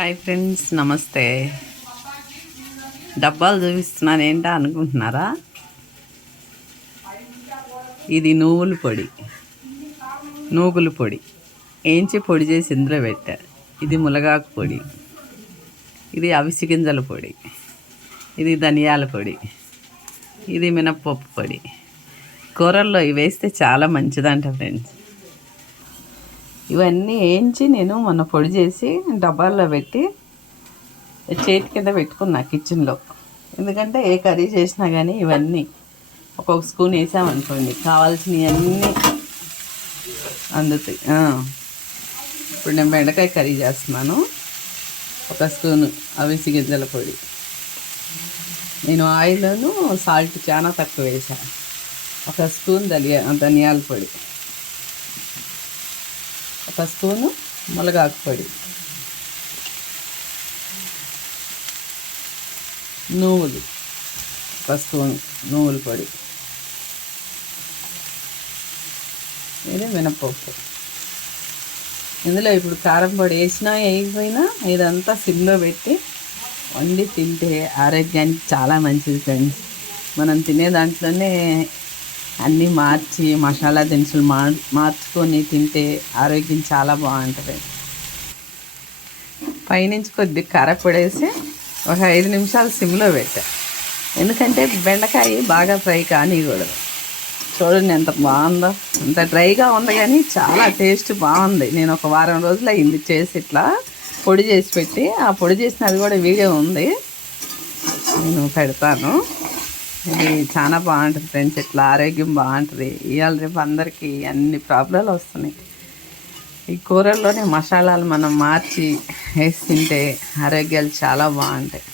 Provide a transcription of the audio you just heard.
Hi friends, నమస్తే. డబ్బాలు చూపిస్తున్నాను ఏంటా అనుకుంటున్నారా? ఇది నువ్వుల పొడి, నూగుల పొడి ఏంచి పొడి చేసి ఇందులో పెట్టా. ఇది ములగాకు పొడి, ఇది అవిసి గింజల పొడి, ఇది ధనియాల పొడి, ఇది మినప్పప్పు పొడి. కూరల్లో ఇవి వేస్తే చాలా మంచిదంట ఫ్రెండ్స్. ఇవన్నీ వేయించి నేను మొన్న పొడి చేసి డబ్బాల్లో పెట్టి చేతి కింద పెట్టుకున్నా కిచెన్లో. ఎందుకంటే ఏ కర్రీ చేసినా కానీ ఇవన్నీ ఒక్కొక్క స్పూన్ వేసామనుకోండి కావాల్సినవి అన్నీ అందుతాయి. ఇప్పుడు నేను బెండకాయ కర్రీ చేస్తున్నాను. ఒక స్పూను అవిసి గింజల పొడి. నేను ఆయిల్ను సాల్ట్ చాలా తక్కువ వేసాను. ఒక స్పూన్ ధనియాల పొడి, ఒక స్పూను ములగాకు పొడి, నువ్వులు ఒక స్పూన్ నువ్వుల పొడి, ఇది మినపప్పు. ఇందులో ఇప్పుడు కారం పొడి వేసినా వేయకపోయినా ఇదంతా సిమ్లో పెట్టి వండి తింటే ఆరోగ్యానికి చాలా మంచిది ఫ్రెండ్స్. మనం తినే దాంట్లోనే అన్నీ మార్చి మసాలా దినుసులు మార్చుకొని తింటే ఆరోగ్యం చాలా బాగుంటుంది. పైనుంచి కొద్ది కారపొడేసి ఒక 5 నిమిషాలు సిమ్లో పెట్టా. ఎందుకంటే బెండకాయ బాగా ఫ్రై కానివ్వకూడదు. చూడండి ఎంత బాగుందో. అంత డ్రైగా ఉంది కానీ చాలా టేస్ట్ బాగుంది. నేను ఒక వారం రోజులు అయింది చేసి ఇట్లా పొడి చేసి పెట్టి. ఆ పొడి చేసినది కూడా వీడియో ఉంది, నేను పెడతాను. ఇది చాలా బాగుంటుంది ఫ్రెండ్స్. ఇట్లా ఆరోగ్యం బాగుంటుంది. ఇవాళ రేపు అందరికీ అన్ని ప్రాబ్లాలు వస్తున్నాయి. ఈ కూరల్లోనే మసాలాలు మనం మార్చి వేసి తింటే ఆరోగ్యాలు చాలా బాగుంటాయి.